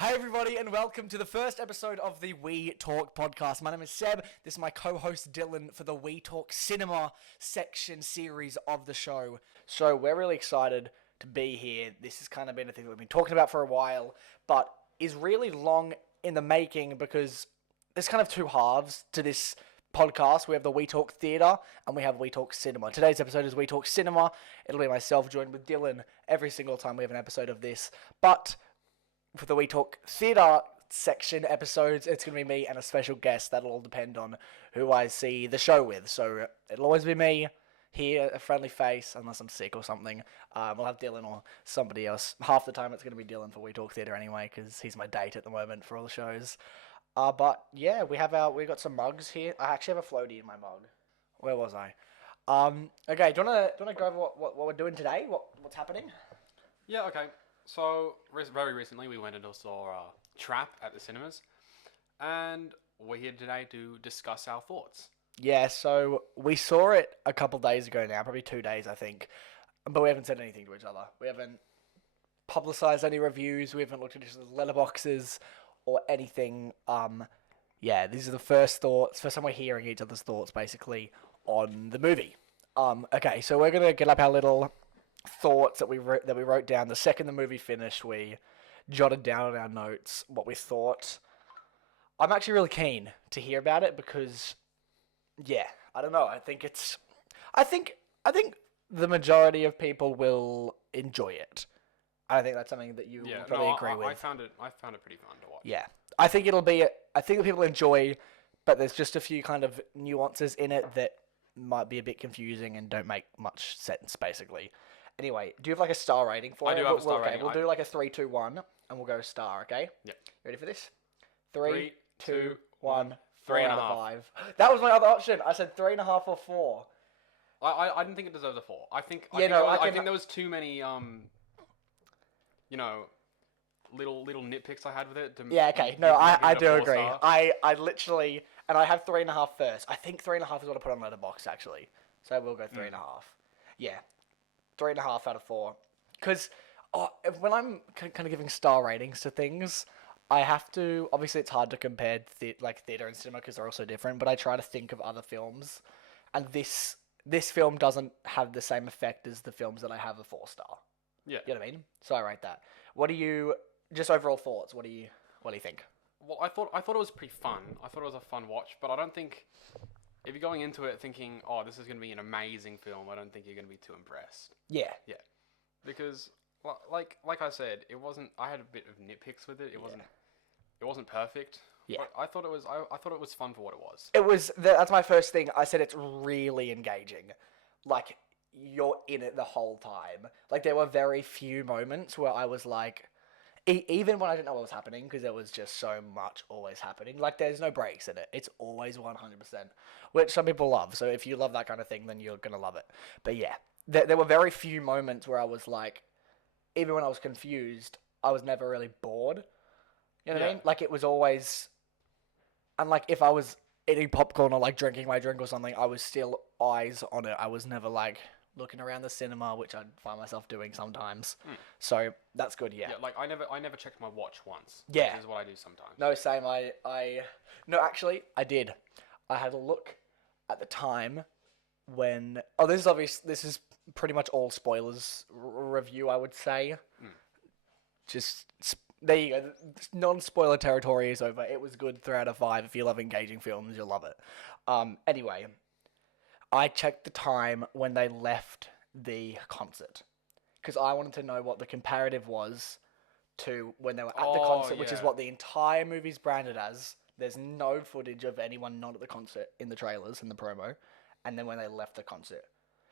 Hey everybody, and welcome to the first episode of the We Talk podcast. My name is Seb. This is my co-host Dylan for the We Talk Cinema section series of the show. So we're really excited to be here. This has kind of been a thing that we've been talking about for a while, but is really long in the making because there's kind of two halves to this podcast. We have the We Talk Theatre and we have We Talk Cinema. Today's episode is We Talk Cinema. It'll be myself joined with Dylan every single time we have an episode of this, but for the We Talk Theatre section episodes, it's going to be me and a special guest. That'll all depend on who I see the show with. So it'll always be me here, a friendly face, unless I'm sick or something. We'll have Dylan or somebody else. Half the time it's going to be Dylan for We Talk Theatre anyway, because he's my date at the moment for all the shows. But yeah, we got some mugs here. I actually have a floaty in my mug. Where was I? Okay, do you wanna go over what we're doing today? What's happening? Yeah, okay. So, very recently we went and saw Trap at the cinemas, and we're here today to discuss our thoughts. Yeah, so we saw it a couple days ago now, probably 2 days, I think, but we haven't said anything to each other. We haven't publicised any reviews, we haven't looked at each other's letterboxes or anything. Yeah, these are the first time we're hearing each other's thoughts, basically, on the movie. Okay, so we're going to get up our little thoughts that we wrote down. The second the movie finished, we jotted down in our notes what we thought. I'm actually really keen to hear about it because, yeah, I don't know. I think the majority of people will enjoy it. I think that's something that you will probably agree with. I found it pretty fun to watch. Yeah, I think that people enjoy, but there's just a few kind of nuances in it that might be a bit confusing and don't make much sense, basically. Anyway, do you have like a star rating for it? I do have a star rating. We'll do like a 3, 2, 1, and we'll go star, okay? Yep. Ready for this? 3, 2, 1, 3 out and a of half. 5. That was my other option. I said 3.5 or 4. I didn't think it deserved a 4. I think I think there was too many little nitpicks I had with it. Yeah, okay. No, I do agree. I literally, and I have 3.5 first. I think 3.5 is what I put on Letterboxd actually. So we'll go 3.5. Yeah. 3.5 out of 4. Because when I'm kind of giving star ratings to things, I have to. Obviously, it's hard to compare theater and cinema because they're all so different. But I try to think of other films, and this film doesn't have the same effect as the films that I have a 4-star. Yeah. You know what I mean? So I rate that. What do you? Just overall thoughts. What do you think? Well, I thought it was pretty fun. I thought it was a fun watch, but I don't think if you're going into it thinking, "Oh, this is going to be an amazing film," I don't think you're going to be too impressed. Yeah. Yeah. Because, like I said, it wasn't. I had a bit of nitpicks with it. It wasn't perfect. Yeah. But I thought it was. I thought it was fun for what it was. It was. That's my first thing. I said it's really engaging. Like you're in it the whole time. Like there were very few moments where I was like, even when I didn't know what was happening because there was just so much always happening. Like there's no breaks in it. It's always 100%, which some people love. So if you love that kind of thing, then you're gonna love it. But yeah, there were very few moments where I was like, even when I was confused, I was never really bored. You know what I mean? Like it was always, and like if I was eating popcorn or like drinking my drink or something, I was still eyes on it. I was never like looking around the cinema, which I'd find myself doing sometimes. So that's good, yeah. Yeah, like I never checked my watch once. Yeah. Which is what I do sometimes. No, same. No, actually, I did. I had a look at the time when. Oh, this is obvious. This is pretty much all spoilers review, I would say. Just there you go. Non-spoiler territory is over. It was good. 3 out of 5. If you love engaging films, you'll love it. Anyway, I checked the time when they left the concert because I wanted to know what the comparative was to when they were at the concert, which is what the entire movie's branded as. There's no footage of anyone not at the concert in the trailers and the promo, and then when they left the concert.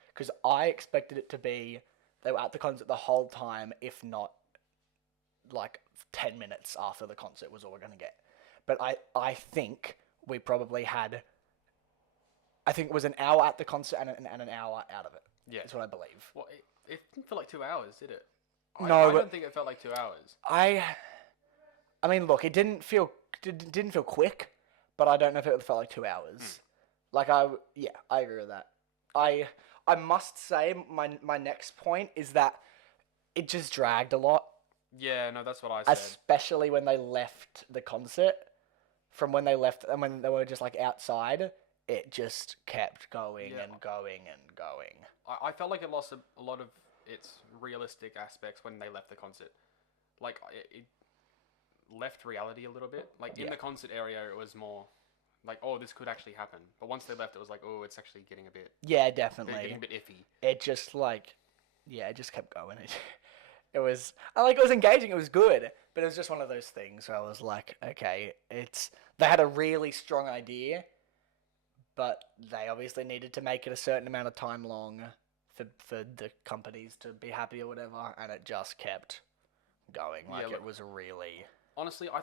Because I expected it to be they were at the concert the whole time, if not like 10 minutes after the concert was all we're going to get. But I think we probably had, I think it was an hour at the concert and an hour out of it. Yeah. That's what I believe. Well, it didn't feel like 2 hours, did it? I don't think it felt like 2 hours. I mean, look, it didn't feel quick, but I don't know if it felt like 2 hours. Like I agree with that. I must say my next point is that it just dragged a lot. Yeah, no, that's what I said. Especially when they left the concert. From when they left and when they were just like outside, it just kept going and going and going. I felt like it lost a lot of its realistic aspects when they left the concert. Like, it left reality a little bit. Like, in the concert area, it was more like, oh, this could actually happen. But once they left, it was like, oh, it's actually getting a bit... Yeah, definitely. Getting a bit iffy. It just, like... Yeah, it just kept going. It was... it was engaging. It was good. But it was just one of those things where I was like, okay, it's... They had a really strong idea, but they obviously needed to make it a certain amount of time long for the companies to be happy or whatever, and it just kept going. Like, it was really... Honestly, I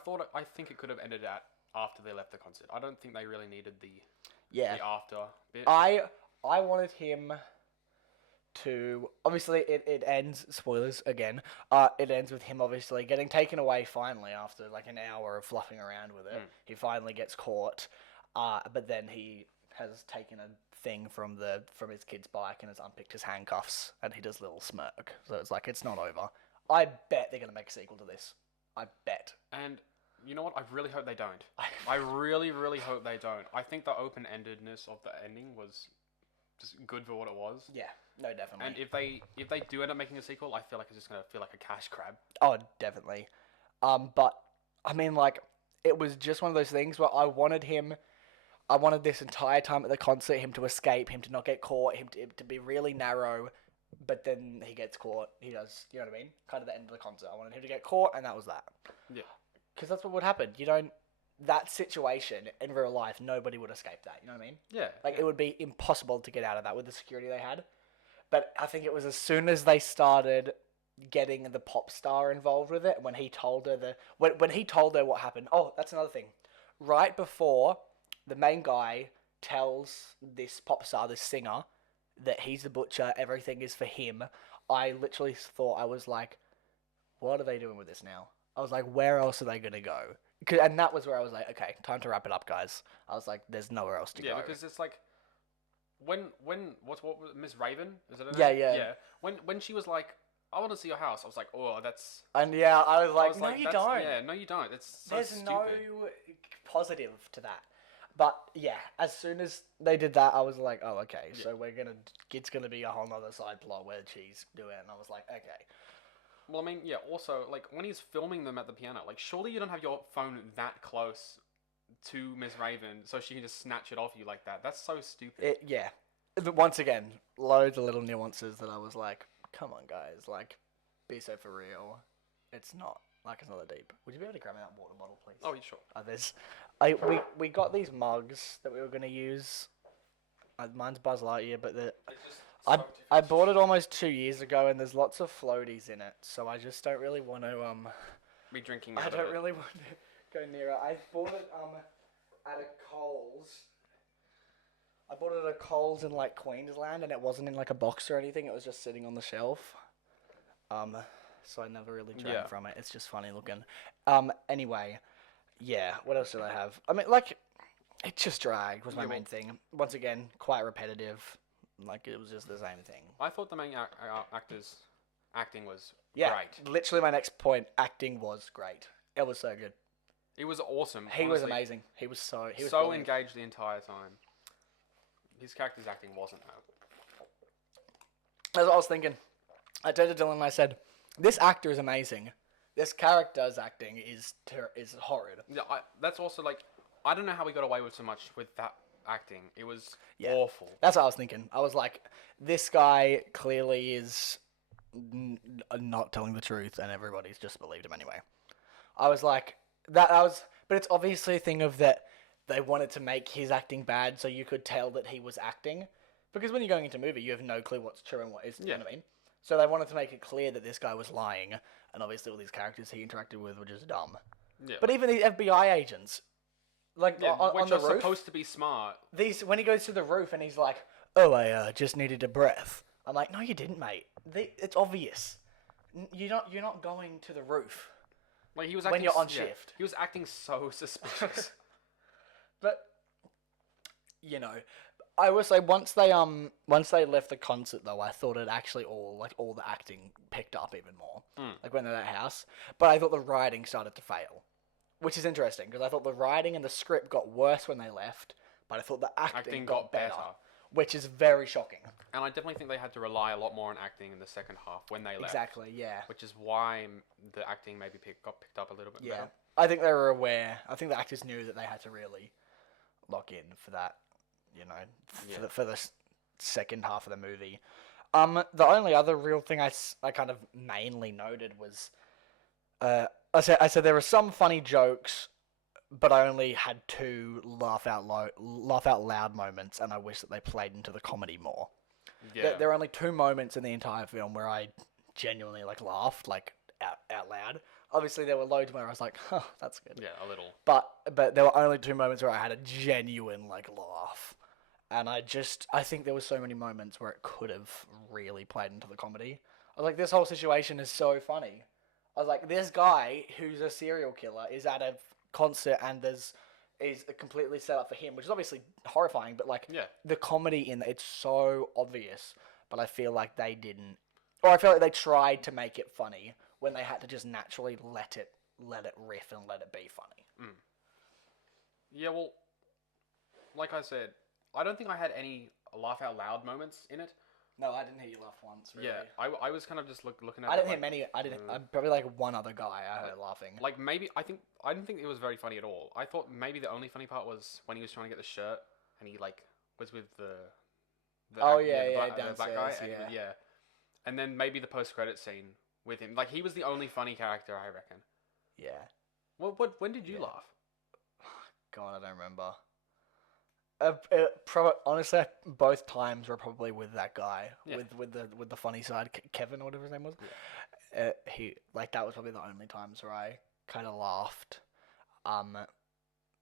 think it could have ended after they left the concert. I don't think they really needed the after bit. I wanted him to... Obviously, it ends... Spoilers, again. It ends with him, obviously, getting taken away finally after, like, an hour of fluffing around with it. He finally gets caught, but then he has taken a thing from his kid's bike and has unpicked his handcuffs, and he does a little smirk. So it's like, it's not over. I bet they're going to make a sequel to this. I bet. And you know what? I really hope they don't. I really, really hope they don't. I think the open-endedness of the ending was just good for what it was. Yeah, no, definitely. And if they do end up making a sequel, I feel like it's just going to feel like a cash grab. Oh, definitely. But, I mean, like, it was just one of those things where I wanted this entire time at the concert, him to escape, him to not get caught, him to be really narrow. But then he gets caught. He does, you know what I mean? Kind of the end of the concert. I wanted him to get caught, and that was that. Yeah. Because that's what would happen. That situation in real life, nobody would escape that. You know what I mean? Yeah. Like, it would be impossible to get out of that with the security they had. But I think it was as soon as they started getting the pop star involved with it, when he told her when he told her what happened. Oh, that's another thing. Right before the main guy tells this pop star, this singer, that he's the butcher, everything is for him, I literally thought, I was like, what are they doing with this now? I was like, where else are they going to go? And that was where I was like, okay, time to wrap it up, guys. I was like, there's nowhere else to go. Yeah, because it's like, what was Miss Raven? Is it her Yeah, name? yeah. Yeah. When she was like, I want to see your house, I was like, oh, that's... And yeah, I was like, no, you don't. Yeah, no, you don't. It's so There's stupid. no positive to that. But yeah, as soon as they did that, I was like, oh, okay. Yeah. So it's gonna be a whole nother side plot where she's doing it. And I was like, okay. Well, I mean, yeah, also, like, when he's filming them at the piano, like, surely you don't have your phone that close to Miss Raven so she can just snatch it off you like that. That's so stupid. Yeah. Once again, loads of little nuances that I was like, come on, guys. Like, be so for real. It's not. Like, it's not that deep. Would you be able to grab me that water bottle, please? Oh, yeah, sure. We got these mugs that we were going to use. Mine's Buzz Lightyear, but I bought it almost 2 years ago, and there's lots of floaties in it, so I just don't really want to be drinking. I don't really want to go near it. I bought it at a Coles. I bought it at a Coles in like Queensland, and it wasn't in like a box or anything. It was just sitting on the shelf. So I never really drank from it. It's just funny looking. Anyway, yeah. What else did I have? I mean, like, it just dragged was my main thing. Once again, quite repetitive. Like, it was just the same thing. I thought the main actor's acting was great. Literally my next point. Acting was great. It was so good. It was awesome. He was amazing. He was so engaged the entire time. His character's acting wasn't though. That's what I was thinking. I turned to Dylan and I said, this actor is amazing. This character's acting is horrid. Yeah, that's also like, I don't know how we got away with so much with that acting. It was awful. That's what I was thinking. I was like, this guy clearly is not telling the truth, and everybody's just believed him anyway. I was like, but it's obviously a thing of that they wanted to make his acting bad so you could tell that he was acting. Because when you're going into a movie, you have no clue what's true and what isn't, you know what I mean? So they wanted to make it clear that this guy was lying, and obviously all these characters he interacted with were just dumb. Yeah. But even the FBI agents, like on the roof, supposed to be smart. When he goes to the roof and he's like, "Oh, I just needed a breath." I'm like, "No, you didn't, mate. It's obvious. You're not going to the roof. Like he was acting, when you're on shift. He was acting so suspicious." But you know, I will say once they left the concert though, I thought it actually all the acting picked up even more. Like when they're at that house. But I thought the writing started to fail, which is interesting because I thought the writing and the script got worse when they left, but I thought the acting got better, which is very shocking. And I definitely think they had to rely a lot more on acting in the second half when they left. Exactly, yeah. Which is why the acting maybe got picked up a little bit better. I think they were aware. I think the actors knew that they had to really lock in for that, for the second half of the movie. The only other real thing I kind of mainly noted was, I said there were some funny jokes, but I only had 2 laugh out loud moments, and I wish that they played into the comedy more. Yeah. There are only 2 moments in the entire film where I genuinely laughed out loud. Obviously, there were loads where I was like, "Huh, that's good." Yeah, a little. But there were only 2 moments where I had a genuine laugh, and I think there were so many moments where it could have really played into the comedy. I was like, this whole situation is so funny. I was like, this guy who's a serial killer is at a concert and is completely set up for him, which is obviously horrifying. But the comedy in it's so obvious, but I feel like they didn't, or I feel like they tried to make it funny when they had to just naturally let it riff and let it be funny. Yeah, well, like I said, I don't think I had any laugh out loud moments in it. No, I didn't hear you laugh once. Really. Yeah, I was kind of just looking at. I didn't hear many. I didn't. Probably one other guy I heard laughing. Maybe I didn't think it was very funny at all. I thought maybe the only funny part was when he was trying to get the shirt and he was with the black guy. And and then maybe the post credit scene with him. He was the only funny character, I reckon. Yeah. When did you laugh? God, I don't remember. Honestly, both times were probably with that guy, with the funny side, Kevin or whatever his name was. Yeah. That was probably the only times where I kind of laughed.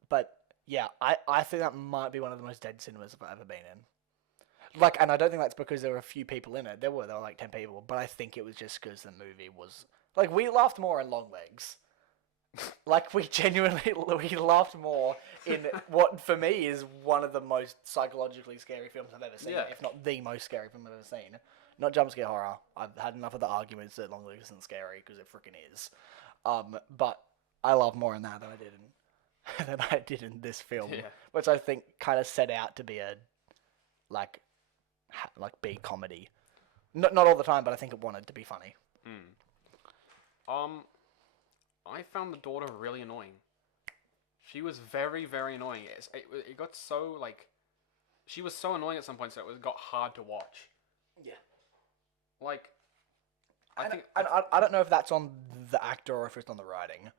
But yeah, I think that might be one of the most dead cinemas I've ever been in. And I don't think that's because there were a few people in it. There were 10 people, but I think it was just because the movie was we laughed more in Longlegs. We genuinely laughed more in what for me is one of the most psychologically scary films I've ever seen, if not the most scary film I've ever seen. Not jump scare horror. I've had enough of the arguments that Longlegs isn't scary because it freaking is. But I love more in that than I did in this film, which I think kind of set out to be a B comedy. Not all the time, but I think it wanted to be funny. I found the daughter really annoying. She was very, very annoying. It got so she was so annoying at some points that it got hard to watch. Yeah. I don't know if that's on the actor or if it's on the writing.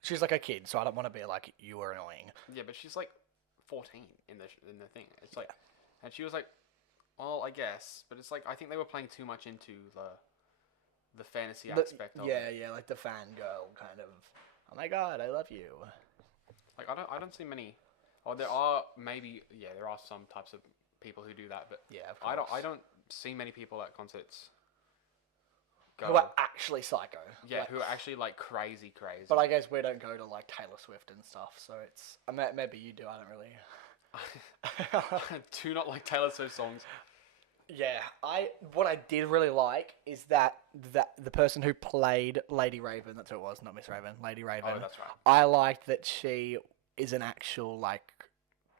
She's a kid, so I don't want to be you were annoying. Yeah, but she's 14 in the thing. It's and she was well, I guess, but it's I think they were playing too much into the fantasy aspect of it. Yeah, the fangirl kind of. Oh my god, I love you. I don't see many. Oh, there are there are some types of people who do that, but of course. I don't see many people at concerts who are actually psycho. Yeah, who are actually crazy. But I guess we don't go to Taylor Swift and stuff, so it's maybe you do. I don't really. I do not like Taylor Swift songs. Yeah, what I did really like is that the person who played Lady Raven, that's who it was, not Miss Raven, Lady Raven. Oh, that's right. I liked that she is an actual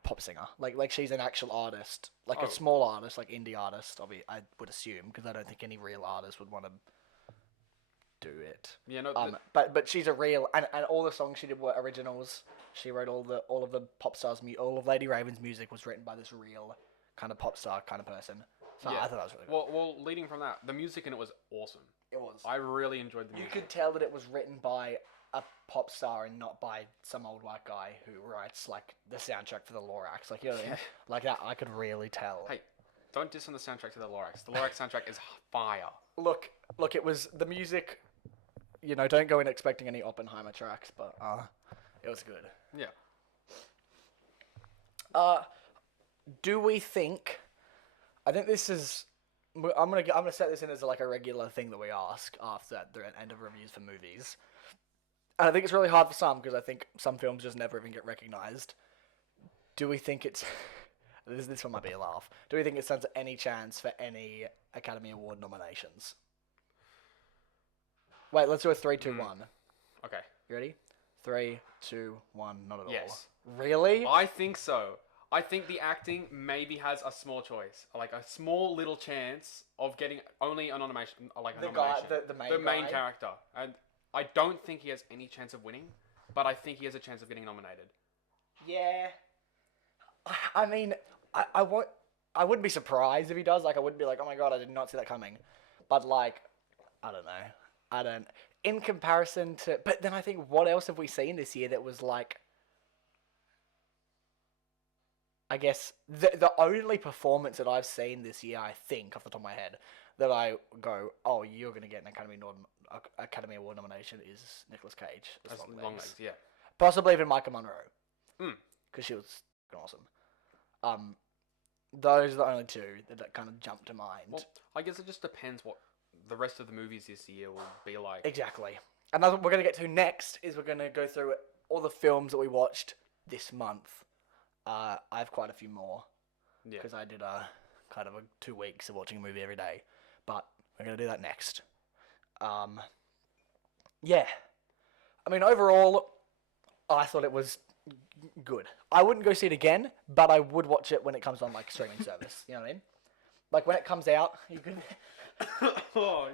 pop singer, she's an actual artist, a small artist, indie artist. I would assume because I don't think any real artist would want to do it. Yeah, no. But she's a real and all the songs she did were originals. She wrote all of the pop stars all of Lady Raven's music was written by this real kind of pop star kind of person. So I thought that was really good. Well, leading from that, the music in it was awesome. It was. I really enjoyed the music. You could tell that it was written by a pop star and not by some old white guy who writes the soundtrack for the Lorax. You know what I mean? That, I could really tell. Hey, don't diss on the soundtrack to the Lorax. The Lorax soundtrack is fire. Look, it was the music. Don't go in expecting any Oppenheimer tracks, but it was good. Yeah. Do we think? I think this is. I'm gonna set this in as a regular thing that we ask after the end of reviews for movies, and I think it's really hard for some because I think some films just never even get recognized. Do we think it's This one might be a laugh. Do we think it stands any chance for any Academy Award nominations? Wait, let's do a 3, 2, 1. Okay. You ready? 3, 2, 1. Not at all. Yes. Really? I think so. I think the acting maybe has a small choice, like a small little chance of getting only a nomination, like a nomination. The main guy? character, and I don't think he has any chance of winning, but I think he has a chance of getting nominated. Yeah. I mean, I wouldn't be surprised if he does. Like, I wouldn't be like, oh my god, I did not see that coming. But like, I don't know. In comparison to, but then I think, what else have we seen this year that was like, I guess the only performance that I've seen this year, I think, off the top of my head, that I go, oh, you're gonna get an Academy Award nomination is Nicolas Cage. As Longlegs, yeah. Possibly even Micah Monroe, because she was awesome. Those are the only two that kind of jump to mind. Well, I guess it just depends what the rest of the movies this year will be like. Exactly. And that's what we're gonna get to next. Is we're gonna go through all the films that we watched this month. I have quite a few more. Yeah. Because I did kind of 2 weeks of watching a movie every day. But we're going to do that next. Yeah. I mean, overall, I thought it was good. I wouldn't go see it again, but I would watch it when it comes on, like, streaming service. You know what I mean? Like, when it comes out, you can...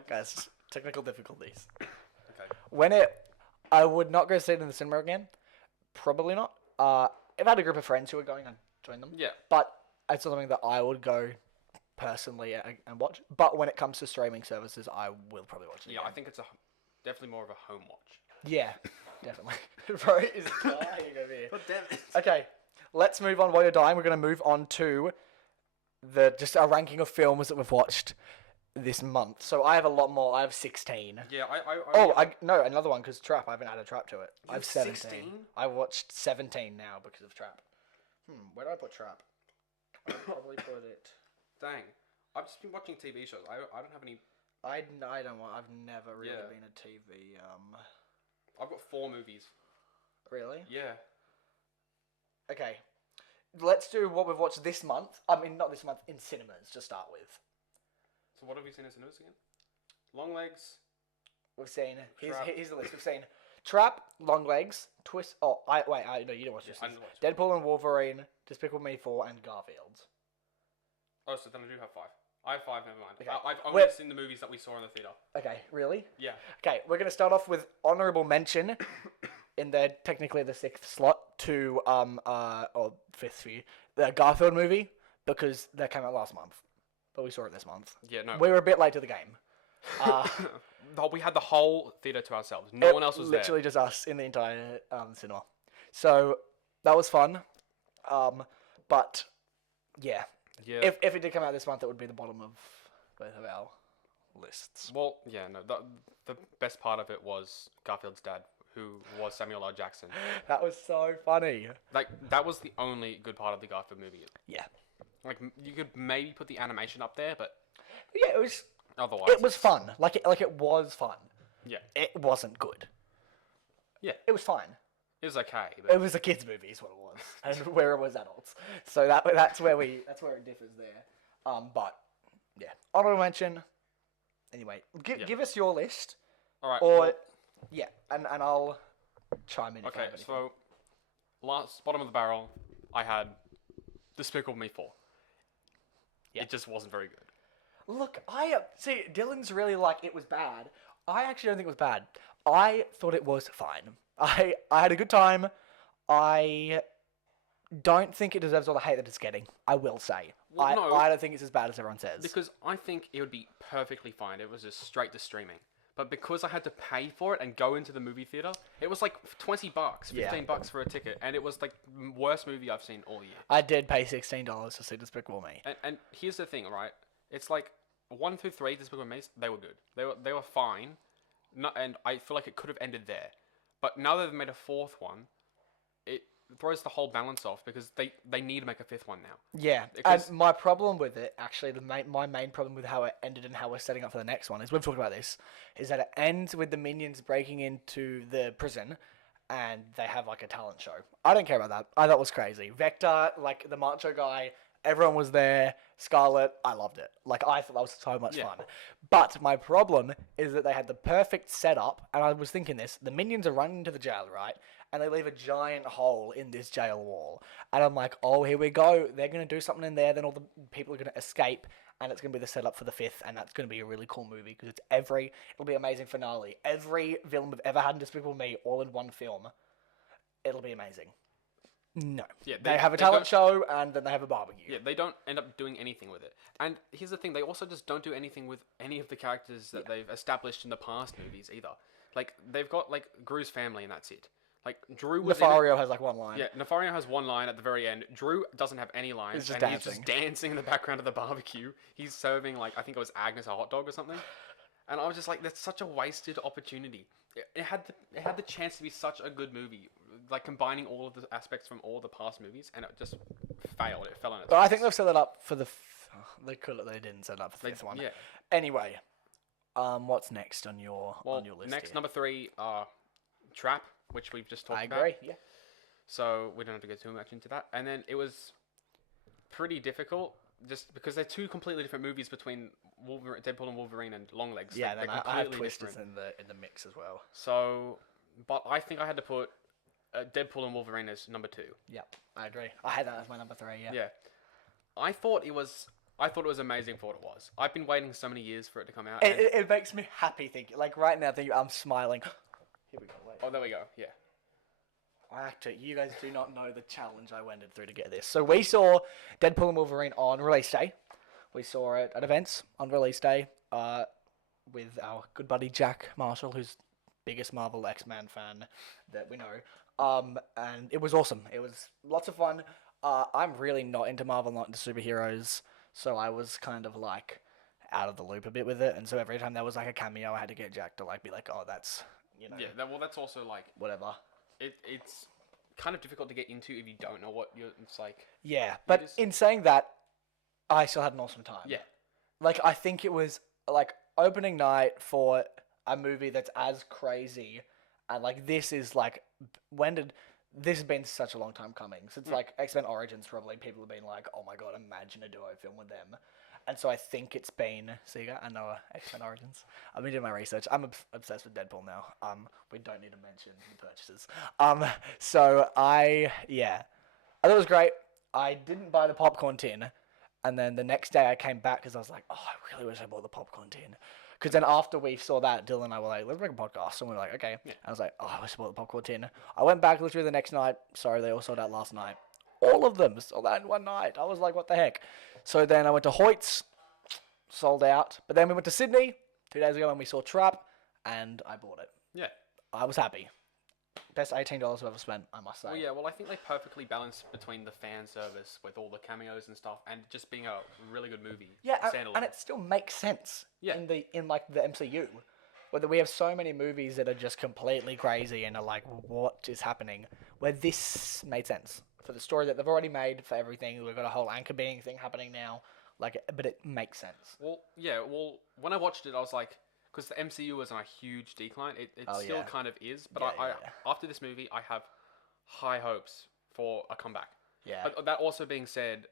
Guys, technical difficulties. Okay. I would not go see it in the cinema again. Probably not. I've had a group of friends who are going and join them. Yeah. But it's not something that I would go personally and watch. But when it comes to streaming services, I will probably watch it. Yeah, again. I think it's definitely more of a home watch. Yeah, definitely. Bro is dying over here. God damn it. Okay, let's move on. While you're dying, we're going to move on to just a ranking of films that we've watched this month. So I have a lot more. I have 16. Yeah, no, another one because Trap. I haven't added Trap to it. I have 17. 16? I watched 17 now because of Trap. Where did I put Trap? I'll probably put it. Dang, I've just been watching TV shows. I don't have any. I don't want. I've never really been a TV. I've got 4 movies. Really? Yeah. Okay, let's do what we've watched this month. I mean, not this month, in cinemas to start with. So what have we seen in cinemas again? Longlegs. We've seen. Here's the list. We've seen Trap, Longlegs, Twist. Oh, no, you didn't watch this. Deadpool and Wolverine, Despicable Me 4, and Garfield. Oh, so then I do have 5. I have 5. Never mind. Okay. I've only seen the movies that we saw in the theater. Okay, really? Yeah. Okay, we're gonna start off with honorable mention in technically the 6th slot to or 5th for you, the Garfield movie, because that came out last month. But we saw it this month. Yeah, no. We were a bit late to the game. We had the whole theater to ourselves. No one else was literally just us in the entire cinema. So that was fun. But yeah. If it did come out this month, it would be the bottom of both of our lists. Well, yeah, no. The best part of it was Garfield's dad, who was Samuel L. Jackson. That was so funny. Like, that was the only good part of the Garfield movie. Yeah. Like, you could maybe put the animation up there, but yeah, it was. Otherwise, it was fun. Like it was fun. Yeah. It wasn't good. Yeah. It was fine. It was okay. But... It was a kids' movie, is what it was, and where it was adults. So that's where it differs there. But yeah, honorable mention. Anyway, give us your list. All right. Or and I'll chime in. Okay, so bottom of the barrel, I had Despicable Me 4. Yeah. It just wasn't very good. Look, see, Dylan's really like, it was bad. I actually don't think it was bad. I thought it was fine. I had a good time. I don't think it deserves all the hate that it's getting, I will say. Well, I don't think it's as bad as everyone says. Because I think it would be perfectly fine. It was just straight to streaming. But because I had to pay for it and go into the movie theater, it was like $20, $15 for a ticket, and it was like the worst movie I've seen all year. I did pay $16 to see Despicable Me. And here's the thing, right? It's like 1 through 3 Despicable Me, they were good. They were fine, and I feel like it could have ended there. But now that they've made a 4th one, it throws the whole balance off because they need to make a 5th one now. Yeah, and my problem with it, actually, my main problem with how it ended and how we're setting up for the next one, is we've talked about this, is that it ends with the minions breaking into the prison and they have like a talent show. I don't care about that. I thought it was crazy. Vector, like the macho guy, Everyone was there. Scarlet, I loved it. Like, I thought that was so much Yeah. fun. But my problem is that they had the perfect setup, and I was thinking this. The minions are running into the jail, right? And they leave a giant hole in this jail wall. And I'm like, oh, here we go. They're going to do something in there. Then all the people are going to escape. And it's going to be the setup for the 5th. And that's going to be a really cool movie. Because it'll be an amazing finale. Every villain we've ever had in Despicable Me, all in one film. It'll be amazing. No. Yeah, they have a talent show, and then they have a barbecue. Yeah, they don't end up doing anything with it. And here's the thing, they also just don't do anything with any of the characters that they've established in the past movies either. Like, they've got, like, Gru's family, and that's it. Like, Drew was Nefario has, like, one line. Yeah, Nefario has one line at the very end. Drew doesn't have any lines. He's He's just dancing in the background of the barbecue. He's serving, like, I think it was Agnes a hot dog or something. And I was just like, that's such a wasted opportunity. It had the chance to be such a good movie, like combining all of the aspects from all the past movies, and it just failed. It fell on its But I face. think they've set it up for the... They didn't set it up for the 5th one. Yeah. Anyway, what's next on your list next, here? number 3, Trap, which we've just talked about. I agree, yeah. So we don't have to get too much into that. And then it was pretty difficult, just because they're two completely different movies between Deadpool and Wolverine and Longlegs. Yeah, they're then I have completely Twisters different. in the mix as well. So, but I think I had to put Deadpool and Wolverine as number 2. Yep, I agree. I had that as my number 3, yeah. Yeah. I thought it was amazing for what it was. I've been waiting so many years for it to come out. It makes me happy thinking, like right now, I'm smiling. Here we go, wait. Oh, there we go, yeah. You guys do not know the challenge I went through to get this. So we saw Deadpool and Wolverine on release day. We saw it at events on release day with our good buddy Jack Marshall, who's biggest Marvel X-Men fan that we know. And it was awesome. It was lots of fun. I'm really not into Marvel, not into superheroes, so I was kind of like out of the loop a bit with it. And so every time there was like a cameo, I had to get Jack to like be like, oh, that's, you know. Yeah, that's also like... Whatever. It's kind of difficult to get into if you don't know what it's like. Yeah, but in saying that, I still had an awesome time. Yeah. Like, I think it was, like, opening night for a movie that's as crazy, and, like, this is, like, this has been such a long time coming. Since, like, X-Men Origins, probably, people have been like, oh my god, imagine a duo film with them. And so I think it's been... Sega, I know X-Men Origins. I've been doing my research. I'm obsessed with Deadpool now. We don't need to mention the purchases. So I thought it was great. I didn't buy the popcorn tin. And then the next day I came back because I was like, oh, I really wish I bought the popcorn tin. Because then after we saw that, Dylan and I were like, let's make a podcast. And we were like, okay. Yeah. I was like, oh, I wish I bought the popcorn tin. I went back literally the next night. Sorry, they all sold out last night. All of them sold out in one night. I was like, what the heck? So then I went to Hoyt's, sold out. But then we went to Sydney 2 days ago and we saw Trap, and I bought it. Yeah. I was happy. Best $18 I've ever spent, I must say. Well, yeah, I think they perfectly balance between the fan service with all the cameos and stuff, and just being a really good movie. Yeah, and it still makes sense. Yeah. In the MCU, whether we have so many movies that are just completely crazy and are like, what is happening? Where this made sense for the story that they've already made, for everything. We've got a whole anchor being thing happening now, but it makes sense. Well, yeah. Well, when I watched it, I was like, because the MCU was on a huge decline. It still kind of is, but after this movie, I have high hopes for a comeback. Yeah. But that also being said,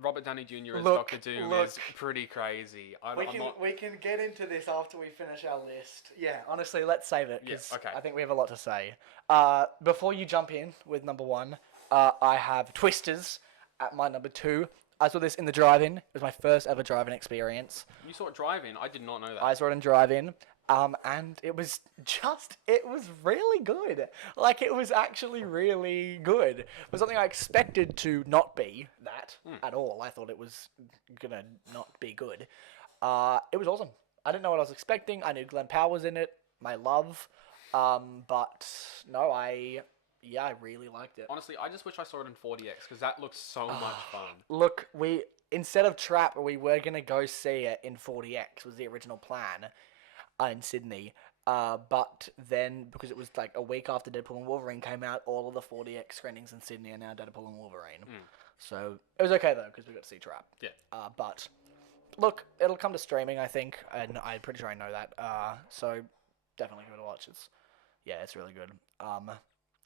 Robert Downey Jr. as Doctor Doom is pretty crazy. We can get into this after we finish our list. Yeah, honestly, let's save it because I think we have a lot to say. Before you jump in with number 1, I have Twisters at my number 2. I saw this in the drive-in. It was my first ever drive-in experience. You saw it drive-in? I did not know that. I saw it in drive-in. And it was really good. Like, it was actually really good. It was something I expected to not be that at all. I thought it was gonna not be good. It was awesome. I didn't know what I was expecting. I knew Glenn Powell was in it, my love. But no, I really liked it. Honestly, I just wish I saw it in 40X because that looks so much fun. Look, instead of Trap, we were gonna go see it in 40X. Was the original plan. In Sydney, but then because it was like a week after Deadpool and Wolverine came out, all of the 40X screenings in Sydney are now Deadpool and Wolverine. So it was okay though because we got to see Trap. Yeah. But look, it'll come to streaming, I think, and I'm pretty sure I know that. So definitely give it a watch. It's really good.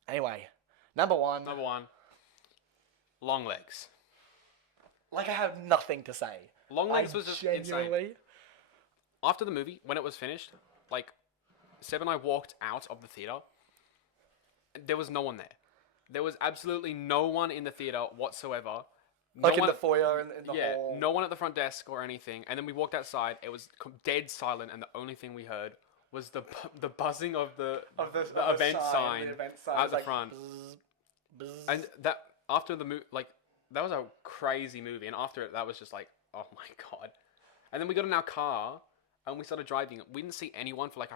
Anyway, number one, Longlegs. Like, I have nothing to say. Longlegs was just insane. genuinely... After the movie, when it was finished, like, Seb and I walked out of the theater. There was no one there. There was absolutely no one in the theater whatsoever. No Like one, in the foyer, in the hall. no one at the front desk or anything. And then we walked outside. It was dead silent, and the only thing we heard was the buzzing of the event sign at the front. Bzz, bzz. And that after the movie, like, that was a crazy movie. And after it, that was just like, oh my god. And then we got in our car and we started driving. We didn't see anyone for like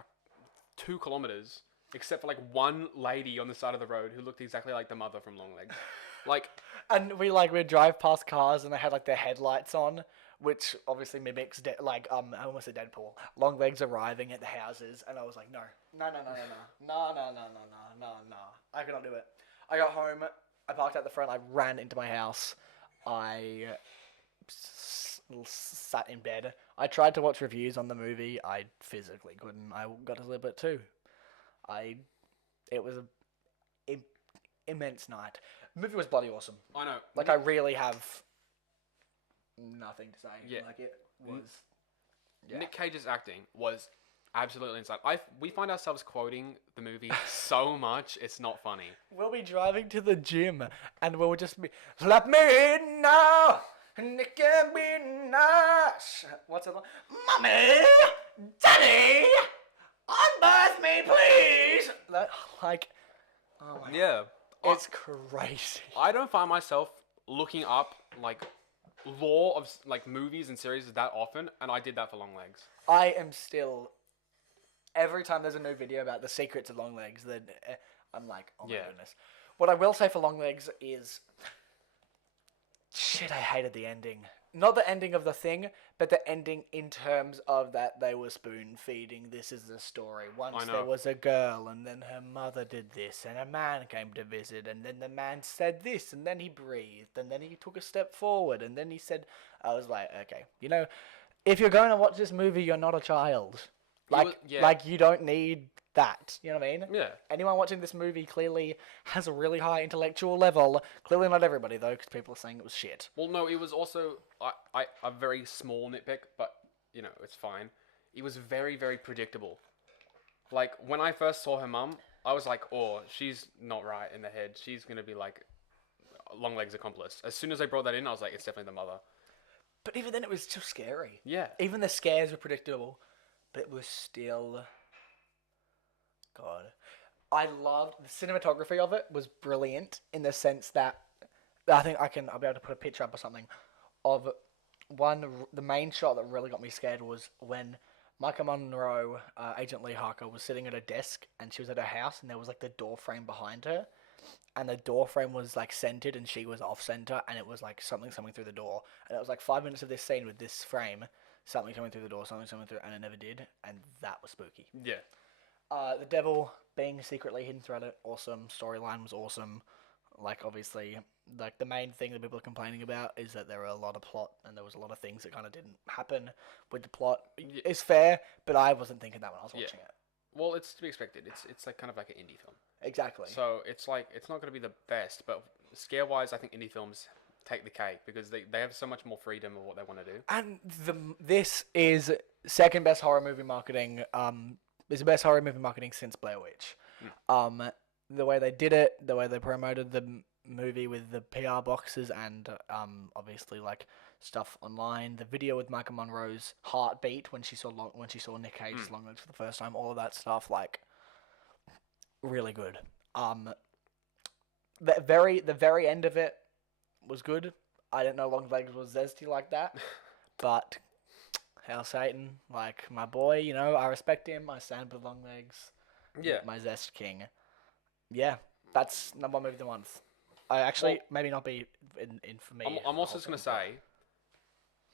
2 kilometers, except for like one lady on the side of the road who looked exactly like the mother from Longlegs. Like, And we'd drive past cars and they had like their headlights on, which obviously mimics I almost said Deadpool. Longlegs arriving at the houses, and I was like, no, I cannot do it. I got home, I parked out the front, I ran into my house, I sat in bed. I tried to watch reviews on the movie. I physically couldn't. I got to sleep at 2. It was a immense night. The movie was bloody awesome. I know. Like, I really have nothing to say. Yeah. Like, it was... Yeah. Nick Cage's acting was absolutely insane. We find ourselves quoting the movie so much, it's not funny. We'll be driving to the gym, and we'll just be, let me in now, and it can be nice. What's it like? Mommy! Daddy! Unbirth me, please! Like, oh my... Yeah. It's crazy. I don't find myself looking up, like, lore of, like, movies and series that often, and I did that for Longlegs. I am still... Every time there's a new video about the secrets of Longlegs, then I'm like, oh my goodness. What I will say for Longlegs is... Shit, I hated the ending. Not the ending of the thing, but the ending in terms of that they were spoon-feeding. This is the story. Once there was a girl, and then her mother did this, and a man came to visit, and then the man said this, and then he breathed, and then he took a step forward, and then he said... I was like, okay, you know, if you're going to watch this movie, you're not a child. Like, you don't need that. You know what I mean? Yeah. Anyone watching this movie clearly has a really high intellectual level. Clearly not everybody, though, because people are saying it was shit. Well, no, it was also a very small nitpick, but, you know, it's fine. It was very, very predictable. Like, when I first saw her mum, I was like, oh, she's not right in the head. She's going to be, like, Longlegs' accomplice. As soon as they brought that in, I was like, it's definitely the mother. But even then, it was still scary. Yeah. Even the scares were predictable. But it was still... God. I loved... The cinematography of it was brilliant in the sense that... I think I'll be able to put a picture up or something of the main shot that really got me scared was when Micah Monroe, Agent Lee Harker, was sitting at a desk and she was at her house and there was like the door frame behind her. And the door frame was like centered and she was off center and it was like something through the door. And it was like 5 minutes of this scene with this frame... Something coming through the door, something coming through, and it never did, and that was spooky. Yeah. The devil being secretly hidden throughout it, awesome. Storyline was awesome. Like, obviously, like, the main thing that people are complaining about is that there were a lot of plot, and there was a lot of things that kind of didn't happen with the plot. It's fair, but I wasn't thinking that when I was watching it. Well, it's to be expected. It's like kind of like an indie film. Exactly. So, it's like, it's not going to be the best, but scare-wise, I think indie films... take the cake because they have so much more freedom of what they want to do. And this is second best horror movie marketing. It's the best horror movie marketing since Blair Witch. The way they did it, the way they promoted the movie with the PR boxes and obviously like stuff online. The video with Micah Monroe's heartbeat when she saw Nick Cage's Longlegs for the first time. All of that stuff, like, really good. The very end of it was good. I didn't know Longlegs was zesty like that, but Hail Satan, like, my boy, you know, I respect him. I stand with Longlegs. Yeah. My zest king. Yeah, that's number 1 movie of the month. I actually, maybe not be in for me. I'm also just going to say,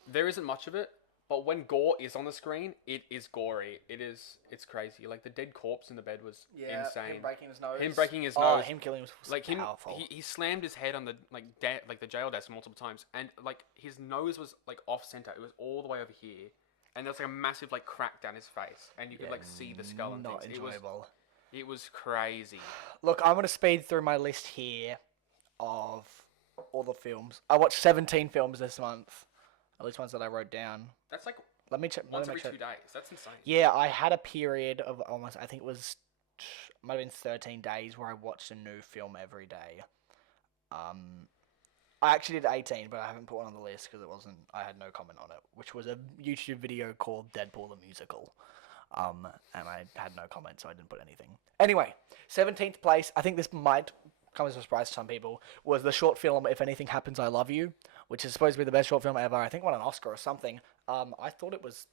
there isn't much of it, but when gore is on the screen, it is gory. It's crazy. Like, the dead corpse in the bed was insane. Him breaking his nose. Him killing him was like powerful. He slammed his head on the the jail desk multiple times, and like his nose was like off center. It was all the way over here, and there was like a massive like crack down his face, and you could like see the skull and not things. Enjoyable. It was crazy. Look, I'm gonna speed through my list here of all the films. I watched 17 films this month. At least ones that I wrote down. That's like Let me check. once every 2 days. That's insane. Yeah, I had a period of almost, I think it was, might have been 13 days where I watched a new film every day. I actually did 18, but I haven't put one on the list because I had no comment on it, which was a YouTube video called Deadpool the Musical. And I had no comment, so I didn't put anything. Anyway, 17th place, I think this might come as a surprise to some people, was the short film If Anything Happens, I Love You, which is supposed to be the best short film ever. I think won an Oscar or something. I thought it was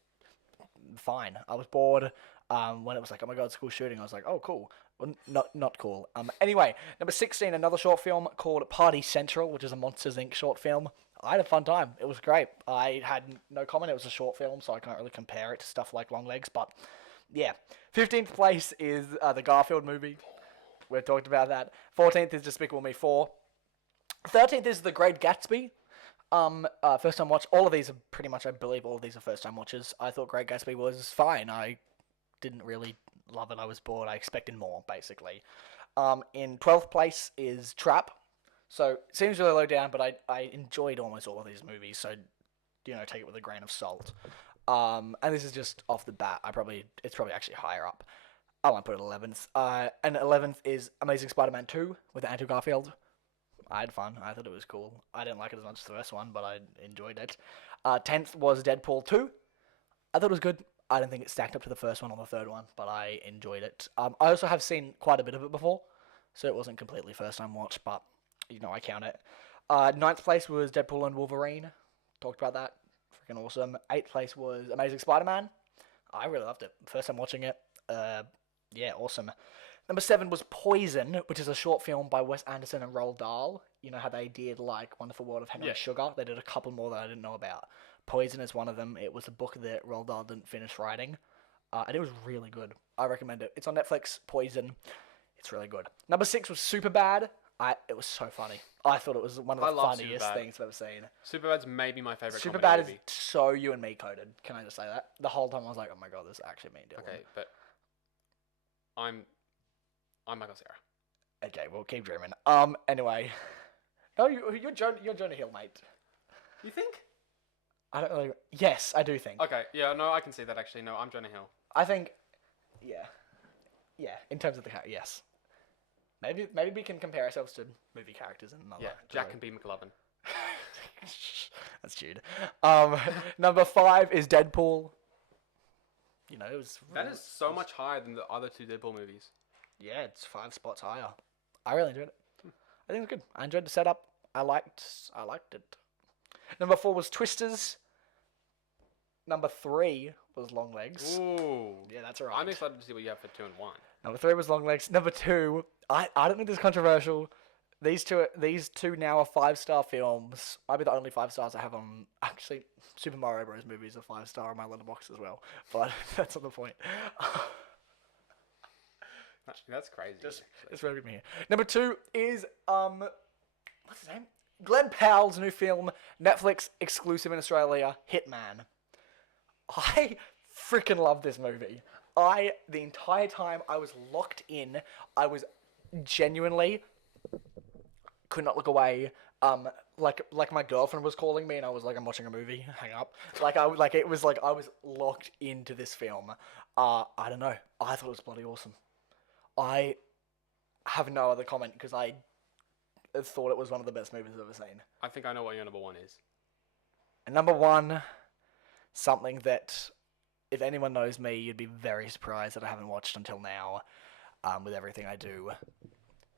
fine. I was bored when it was like, oh my god, school shooting. I was like, oh, cool. Well, not cool. Anyway, number 16, another short film called Party Central, which is a Monsters, Inc. short film. I had a fun time. It was great. I had no comment. It was a short film, so I can't really compare it to stuff like Longlegs. But, yeah. 15th place is the Garfield movie. We've talked about that. 14th is Despicable Me 4. 13th is The Great Gatsby. First time watch. All of these are pretty much, I believe, all of these are first time watches. I thought Great Gatsby was fine. I didn't really love it. I was bored. I expected more, basically. In 12th place is Trap. So, it seems really low down, but I enjoyed almost all of these movies, so, take it with a grain of salt. And this is just off the bat. It's probably actually higher up. I won't put it 11th. And 11th is Amazing Spider-Man 2 with Andrew Garfield. I had fun. I thought it was cool. I didn't like it as much as the first one, but I enjoyed it. 10th was Deadpool 2. I thought it was good. I don't think it stacked up to the first one or the third one, but I enjoyed it. I also have seen quite a bit of it before, so it wasn't completely first time watch, but, I count it. 9th place was Deadpool and Wolverine. Talked about that. Freaking awesome. 8th place was Amazing Spider-Man. I really loved it. First time watching it. Yeah, awesome. Number 7 was Poison, which is a short film by Wes Anderson and Roald Dahl. You know how they did, like, Wonderful World of Henry Sugar? They did a couple more that I didn't know about. Poison is one of them. It was a book that Roald Dahl didn't finish writing. And it was really good. I recommend it. It's on Netflix, Poison. It's really good. Number 6 was Superbad. It was so funny. I thought it was one of the funniest things I've ever seen. Superbad's maybe my favorite comedy Superbad movie. is so you and me coded. Can I just say that? The whole time I was like, oh my god, this is actually me and Dylan. Okay, but I'm Michael Cera. Okay, well, keep dreaming. Anyway. Oh, you're Jonah Hill, mate. You think? I don't really... Yes, I do think. Okay, yeah, no, I can see that actually. No, I'm Jonah Hill. I think... Yeah. Yeah, in terms of the character, yes. Maybe we can compare ourselves to movie characters in another... Yeah, Jack can be McLovin. That's Jude. Number 5 is Deadpool. It was... That is so much higher than the other 2 Deadpool movies. Yeah, it's 5 spots higher. I really enjoyed it. I think it was good. I enjoyed the setup. I liked it. Number 4 was Twisters. Number 3 was Longlegs. Ooh. Yeah, that's right. I'm excited to see what you have for 2 and 1. Number 3 was Longlegs. Number 2, I don't think this is controversial. These two now are 5-star films. Might be the only 5 stars I have on... Actually, Super Mario Bros. Movie is a 5-star on my letterbox as well. But that's not the point. That's crazy. It's very good to hear. Number 2 is, what's his name? Glenn Powell's new film, Netflix exclusive in Australia, Hitman. I freaking love this movie. The entire time I was locked in, I was genuinely could not look away. Like my girlfriend was calling me and I was like, I'm watching a movie, hang up. It was like I was locked into this film. I don't know. I thought it was bloody awesome. I have no other comment because I thought it was one of the best movies I've ever seen. I think I know what your number 1 is. And number 1, something that, if anyone knows me, you'd be very surprised that I haven't watched until now, with everything I do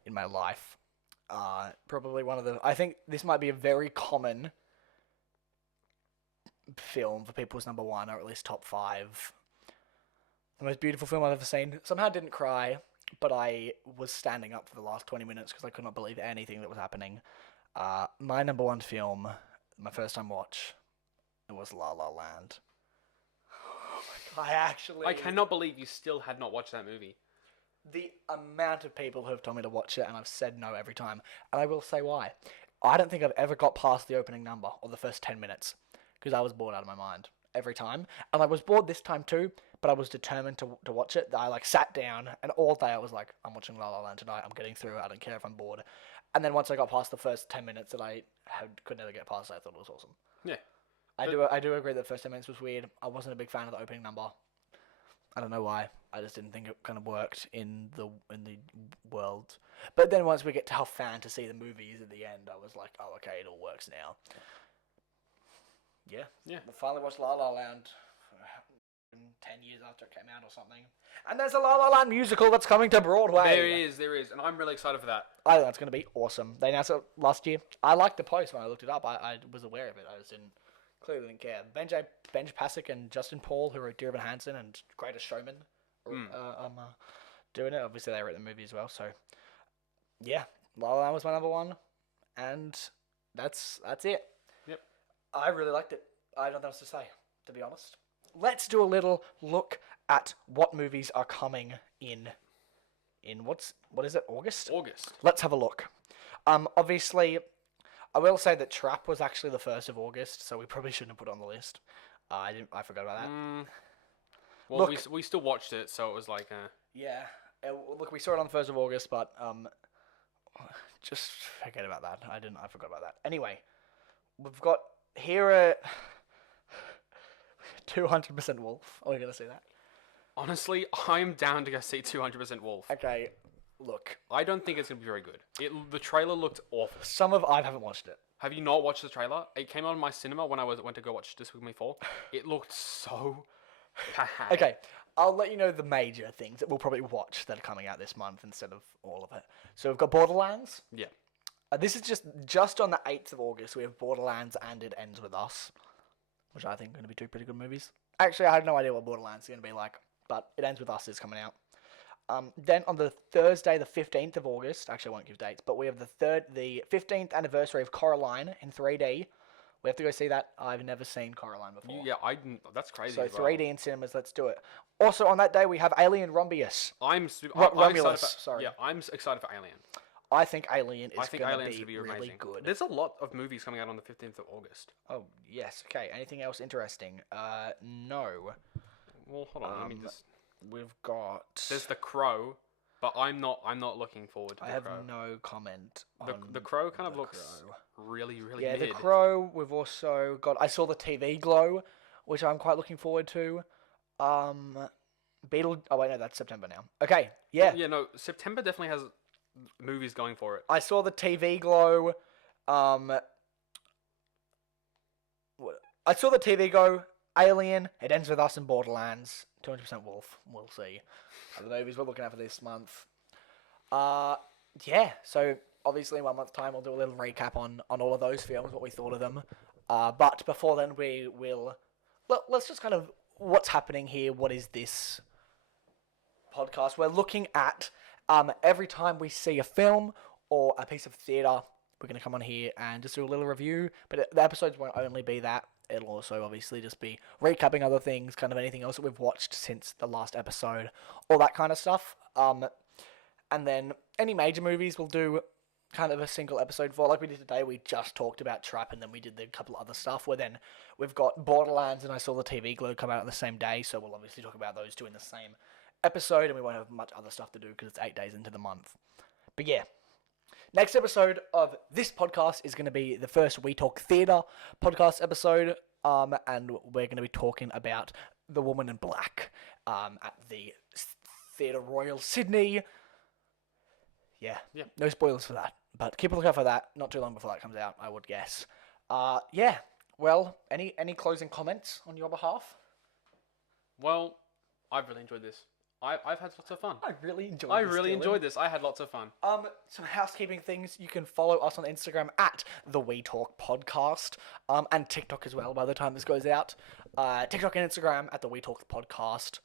in my life. Probably I think this might be a very common film for people's number 1, or at least top 5. The most beautiful film I've ever seen. Somehow didn't cry, but I was standing up for the last 20 minutes because I could not believe anything that was happening. My number 1 film, my first time watch, it was La La Land. Oh my God, I cannot believe you still had not watched that movie. The amount of people who have told me to watch it, and I've said no every time. And I will say why. I don't think I've ever got past the opening number, or the first 10 minutes, because I was bored out of my mind every time. And I was bored this time too, but I was determined to watch it. I sat down, and all day I was like, I'm watching La La Land tonight, I'm getting through it, I don't care if I'm bored. And then once I got past the first 10 minutes that could never get past, I thought it was awesome. Yeah. I do agree that the first 10 minutes was weird. I wasn't a big fan of the opening number. I don't know why. I just didn't think it kind of worked in the world. But then once we get to how fantasy the movie is at the end, I was like, oh, okay, it all works now. Yeah. Yeah. I finally watched La La Land 10 years after it came out or something. And there's a La La Land musical that's coming to Broadway. There is, and I'm really excited for that. I think that's going to be awesome. They announced it last year. I liked the post when I looked it up. I was aware of it. I just clearly didn't care. Benj Pasek and Justin Paul, who wrote Dear Evan Hansen and Greatest Showman, doing it. Obviously, they wrote the movie as well. So, yeah, La La Land was my number one, and that's it. Yep. I really liked it. I have nothing else to say, to be honest. Let's do a little look at what movies are coming in what is it, August? August. Let's have a look. Obviously, I will say that Trap was actually the 1st of August, so we probably shouldn't have put it on the list. I forgot about that. Well, look, we still watched it, so it was like... Yeah. Look, we saw it on the 1st of August, but just forget about that. I forgot about that. Anyway, we've got here 200% Wolf. Are we going to see that? Honestly, I'm down to go see 200% Wolf. Okay, look. I don't think it's going to be very good. The trailer looked awful. I haven't watched it. Have you not watched the trailer? It came out in my cinema when I went to go watch This With Me 4. It looked so bad. Okay, I'll let you know the major things that we'll probably watch that are coming out this month instead of all of it. So we've got Borderlands. Yeah. This is just on the 8th of August. We have Borderlands and It Ends With Us, which I think are going to be two pretty good movies. Actually, I had no idea what Borderlands is going to be like, but It Ends With Us is coming out. Then on the Thursday, the 15th of August, actually I won't give dates, but we have the 15th anniversary of Coraline in 3D. We have to go see that. I've never seen Coraline before. Yeah, that's crazy. So 3D in cinemas, let's do it. Also on that day, we have Alien Romulus. I'm Romulus, sorry. Yeah, I'm excited for Alien. I think Alien is going Alien's to be gonna really amazing. good. There's a lot of movies coming out on the 15th of August. Oh, yes. Okay, anything else interesting? No. Well, hold on. Let me just... We've got... There's The Crow, but I'm not looking forward to The Crow. I have no comment on The Crow kind of looks really yeah, mid. The Crow. We've also got... I saw the TV Glow, which I'm quite looking forward to. Beetle... Oh, wait, no, that's September now. Okay, yeah. Yeah, no, September definitely has movies going for it. I saw the TV Glow. I saw the TV Glow. Alien. It Ends With Us in Borderlands. 200% Wolf. We'll see. The movies we're looking at for this month. Yeah. So obviously in 1 month's time, we'll do a little recap on all of those films, what we thought of them. But before then, we will let's just kind of what's happening here. What is this podcast? We're looking at every time we see a film or a piece of theatre, we're going to come on here and just do a little review. But the episodes won't only be that. It'll also obviously just be recapping other things, kind of anything else that we've watched since the last episode, all that kind of stuff. And then any major movies we'll do kind of a single episode for. Like we did today, we just talked about Trap, and then we did a couple other stuff, where then we've got Borderlands, and I saw the TV Glow come out on the same day, so we'll obviously talk about those two in the same episode, and we won't have much other stuff to do because it's 8 days into the month. But yeah. Next episode of this podcast is going to be the first We Talk Theatre podcast episode, and we're going to be talking about The Woman in Black at the Theatre Royal Sydney. Yeah, no spoilers for that, but keep a lookout for that. Not too long before that comes out, I would guess. Yeah, well, any closing comments on your behalf? Well, I've really enjoyed this. I've had lots of fun. I really enjoyed this. I had lots of fun. Some housekeeping things. You can follow us on Instagram at the We Talk Podcast, and TikTok as well. By the time this goes out, TikTok and Instagram at the We Talk Podcast.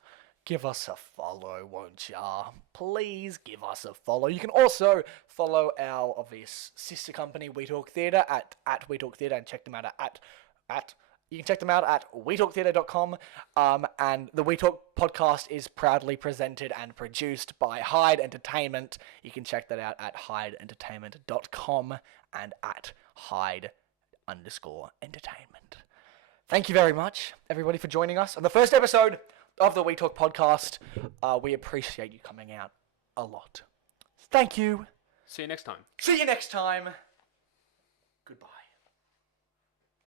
Give us a follow, won't ya? Please give us a follow. You can also follow our obvious sister company, We Talk Theatre, at We Talk Theatre, and check them out at you can check them out at wetalktheatre.com, and the We Talk podcast is proudly presented and produced by Hyde Entertainment. You can check that out at hydeentertainment.com and at Hyde_entertainment. Thank you very much, everybody, for joining us on the first episode of the We Talk podcast. We appreciate you coming out a lot. Thank you. See you next time. See you next time.